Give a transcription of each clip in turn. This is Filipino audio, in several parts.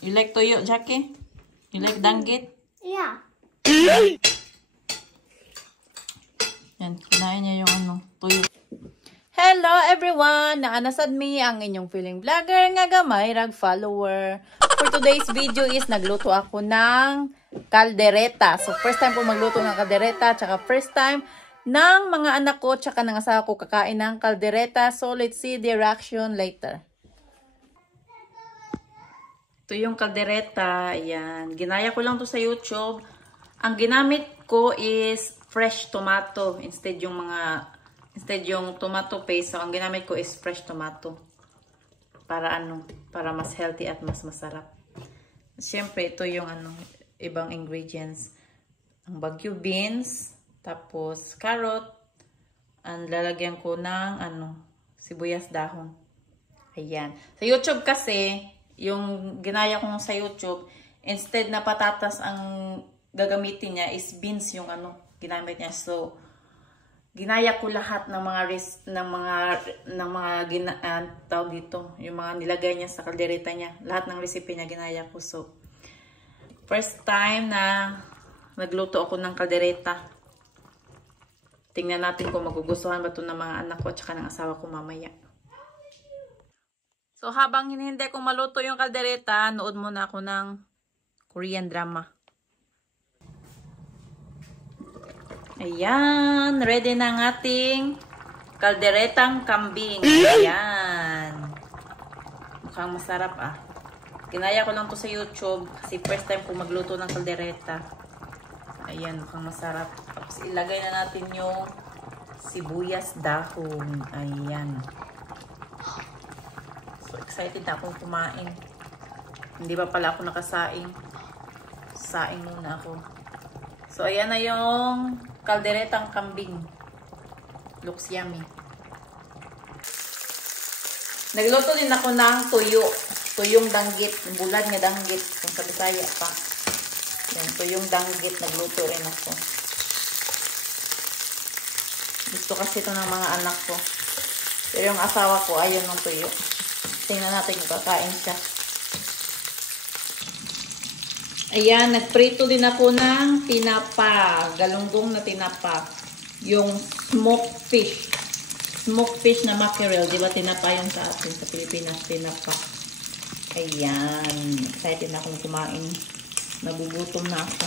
You like toyo, Jackie? You like danggit? Yeah. Yan, kinain niya yung ano, tuyo. Hello everyone! Naanasad mi ang inyong feeling vlogger nga gamay rag follower. For today's video is nagluto ako ng kaldereta. So first time ko magluto ng kaldereta, tsaka first time ng mga anak ko, tsaka ng asawa ko kakain ng kaldereta. So let's see the reaction later. Ito yung kaldereta. Ayan. Ginaya ko lang to sa YouTube. Ang ginamit ko is fresh tomato instead yung tomato paste. So ang ginamit ko is fresh tomato. Para para mas healthy at mas masarap. Siyempre ito yung ibang ingredients. Ang bagyo beans, tapos carrot, ang lalagyan ko ng sibuyas dahon. Ayan. Sa YouTube kasi, yung ginaya ko sa YouTube, instead na patatas ang gagamitin niya is beans yung ginamit niya. So ginaya ko lahat ng mga tawag dito, yung mga nilagay niya sa kaldereta niya. Lahat ng recipe niya ginaya ko. So first time na nagluto ako ng kaldereta. Tingnan natin kung magugustuhan ba ito ng mga anak ko at saka ng asawa ko mamaya. So, habang hinihintay kong maluto yung kaldereta, nood muna ako ng Korean drama. Ayan, ready na ang ating kalderetang kambing. Ayan. Mukhang masarap Ginaya ko lang to sa YouTube kasi first time ko magluto ng kaldereta. Ayan, mukhang masarap. Tapos ilagay na natin yung sibuyas dahon. Ayan. So, excited na akong kumain. Hindi pa pala ako nakasaing. Saing muna ako. So, ayan na yung kalderetang kambing. Looks yummy. Nagluto din ako ng tuyo. Tuyong danggit. Bulad nga danggit. Kung sa Bisaya pa. Yan, tuyong danggit. Nagluto rin ako. Gusto kasi ito ng mga anak ko. Pero yung asawa ko, ayaw ng tuyo. Tingnan natin kung kakain siya. Ayan, nagprito din ako ng tinapa. Galunggong na tinapa. Yung smoked fish. Smoked fish na mackerel. Diba tinapa yun sa atin sa Pilipinas? Tinapa. Ayan. Excited na akong kumain. Nagugutom na ako.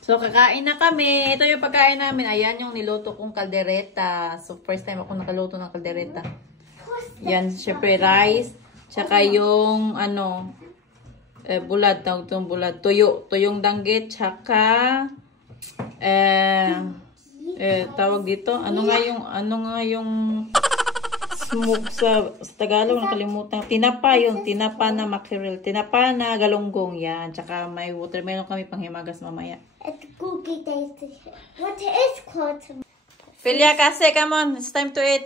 So, kakain na kami. Ito yung pagkain namin. Ayan yung niluto kong kaldereta. So, first time ako nakaluto ng kaldereta. Yan, syempre rice. Tsaka yung, bulad. Tawag itong bulad. Tuyo. Tuyong danggit. Tsaka, tawag dito. Ano nga yung smoke sa Tagalog, nakalimutan. Tinapa yun. Tinapa na mackerel. Tinapa na galunggong. Yan. Tsaka may watermelon kami panghimagas mamaya. It's cookie tasty. What is called? Philia, kasi, come on. It's time to eat.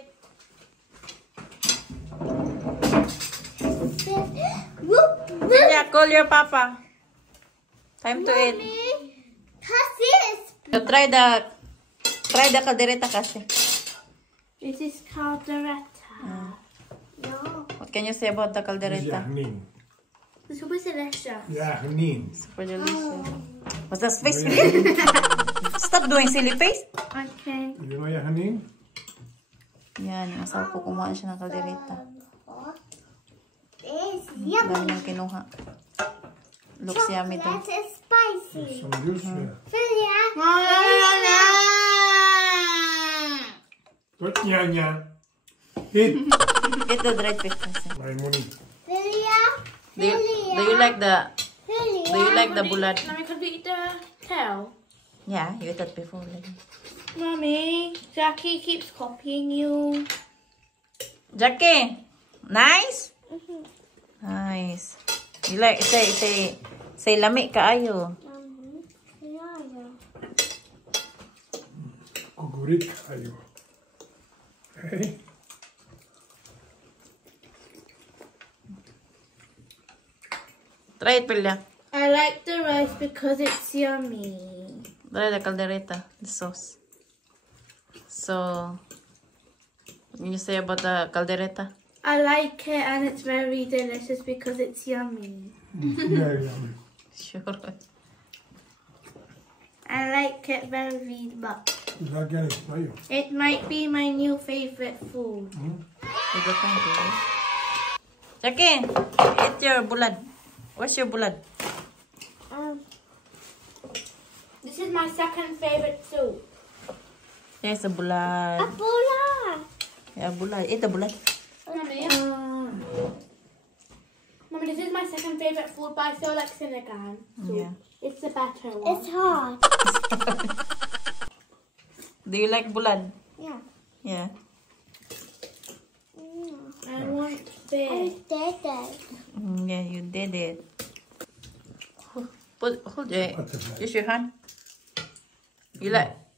Philia, call your papa. Time to eat. So, try the kaldereta kasi. This is caldereta. No. What can you say about the caldereta? Super delicious. Super delicious. What's that face? Stop doing silly face. Okay. You know Yahanin? Yan, yung asawa ko kumain siya ng kaldereta. It's Dami yummy. niyang kinuha. Looks yummy to. Chocolate is spicy. Some juice there. Philia. What nya? Eat. Eat the dried fish. My money. Philia. Do you like the bulad? Mommy, could we eat the tail? Yeah, you ate that before. Mommy, Jackie keeps copying you. Jackie, nice? Nice. You like, say lami kaayo. Kukurit kayo. Okay? Try it, Pilya. I like the rice because it's yummy. Try the caldereta, the sauce. So, what can you say about the caldereta? I like it and it's very delicious because it's yummy. Very yummy. Sure. I like it very much. You like it, are you? It might be my new favorite food. Jackie, eat your bulad. What's your bulad? This is my second favorite soup. Yes, a bulad. Bola. Yeah, bulad. Eat the bulad. Mommy, Mommy, this is my second favorite food, but I feel like Senegal. So Yeah. it's the better one. It's hard. Do you like bulad? Yeah. Yeah. I want I this. did it. Yeah, you did it. Hold it. Butterfly. Use your hand. Do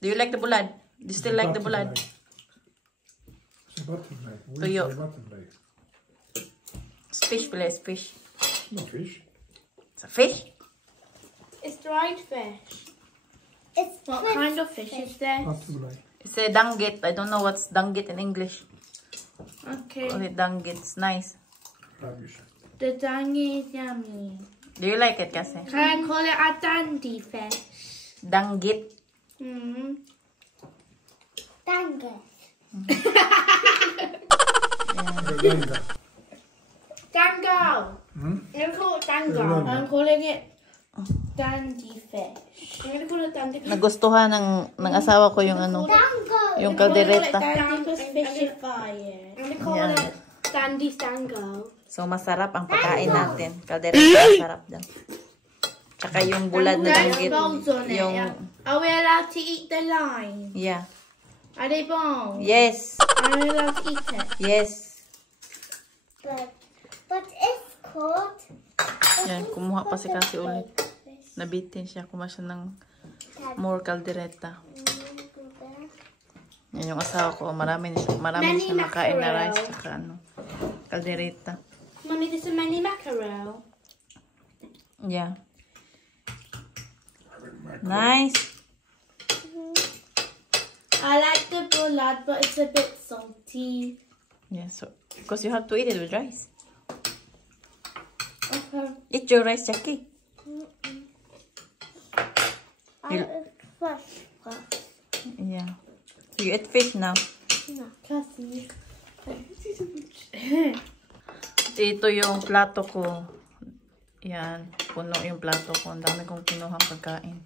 you like the bulad? Do you still like the bulad? It's a butterfly. We So you- say butterfly. It's fish, pala. It's fish. No fish. It's a fish? It's dried fish. It's What fish. kind of fish is this? Butterfly. It's a danggit. I don't know what's danggit in English. Okay. Call it danggit. It's nice. Rubbish. The dangy is yummy. Do you like it, kasi? Can I call it a dandy fish? Danggit. Hmm. Thank you. Ganda. Dango. Hmm? I'm gonna call it dango. Dango. I'm calling it dandy fish. I'm gonna call it dandy fish. Nagustuhan ng asawa ko yung ano, Tango. yung caldereta. Dandy fishify it. I'm gonna call Yeah. it dandy dango. So, masarap ang pagkain natin. Caldereta, masarap daw. Tsaka yung bulad na danggit. Bones on it. Yung, Yeah. Are we allowed to eat the lime? yeah. Are they bones? Yes. Are we allowed to eat it? Yes. But it's called. Yan, kumuha pa si kasi ulit. Nabitin siya. Kumuha siya ng more caldereta. Yan yung asawa ko. Marami siya makain na rice. Tsaka ano, caldereta. Mommy, this is mini mackerel. Yeah. Nice. I like the bulad, but it's a bit salty. Yeah, so, because you have to eat it with rice. Okay. Eat your rice, Jackie. I fresh. Yeah. So you eat fish now. Cassie. Ito yung plato ko. Yan. Puno yung plato ko. Ang dami kong kinuhang pagkain.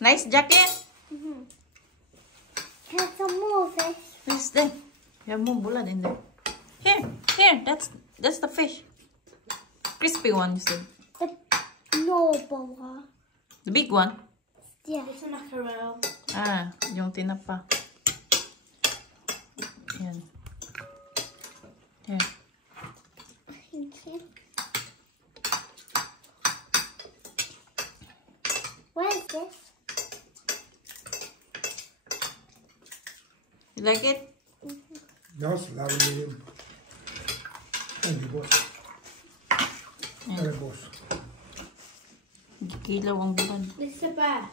Nice, Jackie. Have some more fish. What's that? You have more bulad in there. Here. That's the fish. Crispy one, you said. The noble one. The big one. Yeah. It's a mackerel. Ah, yung tinapa. Yan. Here. Thank you. What is this? You like it? Yes, lovely. Thank you, boss. Very boss. Kilaw ang bulad. This is the best.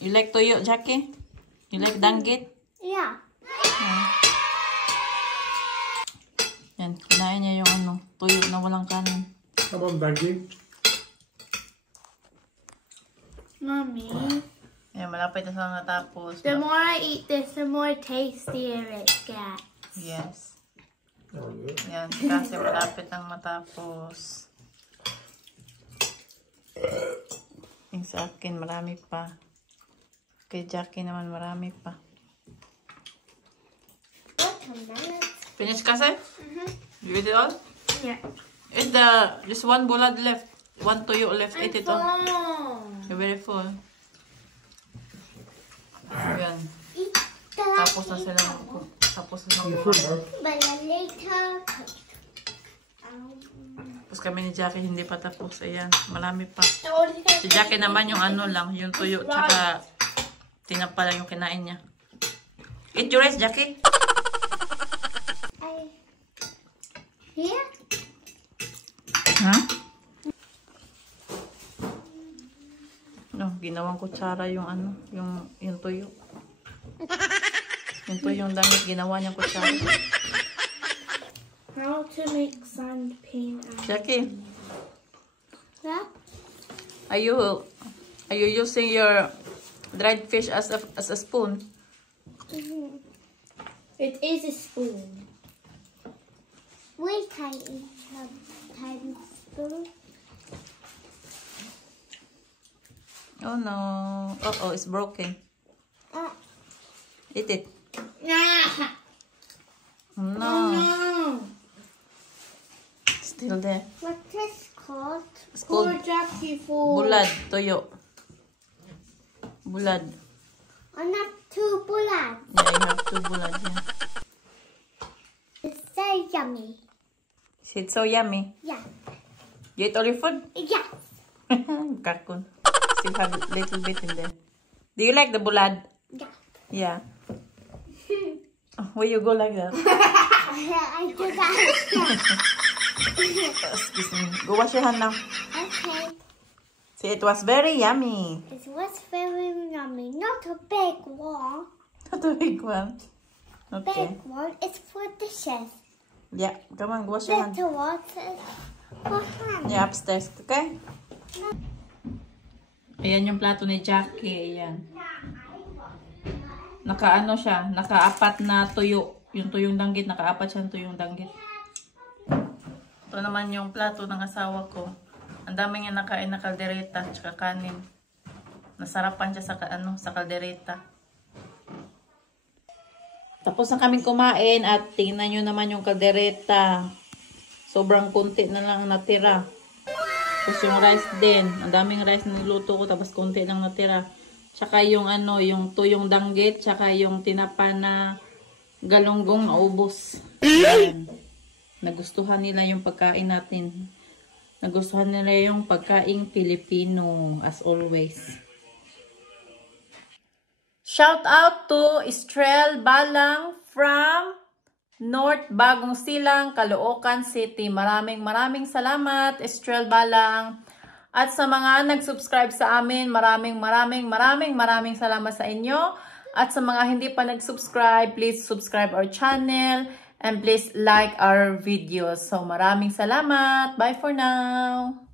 You like toyo, Jackie? You like danggit? Yeah. Yan, kinain niya yung ano, tuyo na walang kanin. Come on, Danky. Mommy, Yan, malapit na sa natapos. the more I eat this, the more tastier it gets. Yes. Oh, yeah. Yan, kasi malapit nang matapos. Yung sa akin, marami pa. Kay Jackie naman, marami pa. Watermelon. Finish kasi? You eat it all? Yeah. Eat just one bulad left. One tuyo left. Eat it all. You're very full. Yan. Eat the Tapos na sila. Tapos na You sila. full, huh? but later. Tapos kami ni Jackie hindi pa tapos. Ayan, marami pa. The only thing Si Jackie naman yung ano lang, yung tuyo, tsaka tinapa lang yung kinain niya. Eat your rice, Jackie. Here? Huh? No, ginawang kutsara yung ano, yung tuyo. Yung tuyong damit, ginawa niyang kutsara. How to make sand paint out. Jackie, Yeah. are you using your dried fish as a spoon? It is a spoon. We can eat a tiny spoon. Oh no. Uh-oh, it's broken. Eat it. Nah. No. No. Still there. What is called? It's Poor called Jackie for. bulad, tuyo. Bulad. Or not too bullet. Yeah, you have two bulad. Yeah. It's so yummy. Is it so yummy? Yeah. You eat all your food? Yes. Kakun. Still have a little bit in there. Do you like the bulad? Yeah. Yeah. Where you go like that? I do that. Excuse me. Go wash your hand now. Okay. See, it was very yummy. It was very yummy. Not a big one. Not a big one. Okay. Big one is for dishes. Yeah, come on, go wash your hand. Little one is for hands. Yeah, upstairs. Okay? Ayan yung plato ni Jackie. Ayan. Nakaano siya, nakaapat na tuyo. Yung tuyong danggit, nakaapat siya yung tuyong danggit. Ito naman yung plato ng asawa ko. Ang dami niya nakain na kaldereta, tsaka kanin. Nasarapan siya sa kaldereta. Tapos na kaming kumain at tingnan nyo naman yung kaldereta. Sobrang kunti na lang natira. Tapos yung rice din. Ang daming rice na niluto ko, tapos kunti lang natira. Tsaka yung yung tuyong danggit, tsaka yung tinapa na galunggong naubos. Ayan. Nagustuhan nila yung pagkain natin. Nagustuhan nila yung pagkain Filipino, as always. Shout out to Estrel Balang from North Bagong Silang, Caloocan City. Maraming salamat, Estrel Balang. At sa mga nag-subscribe sa amin, maraming salamat sa inyo. At sa mga hindi pa nag-subscribe, please subscribe our channel and please like our videos. So maraming salamat. Bye for now.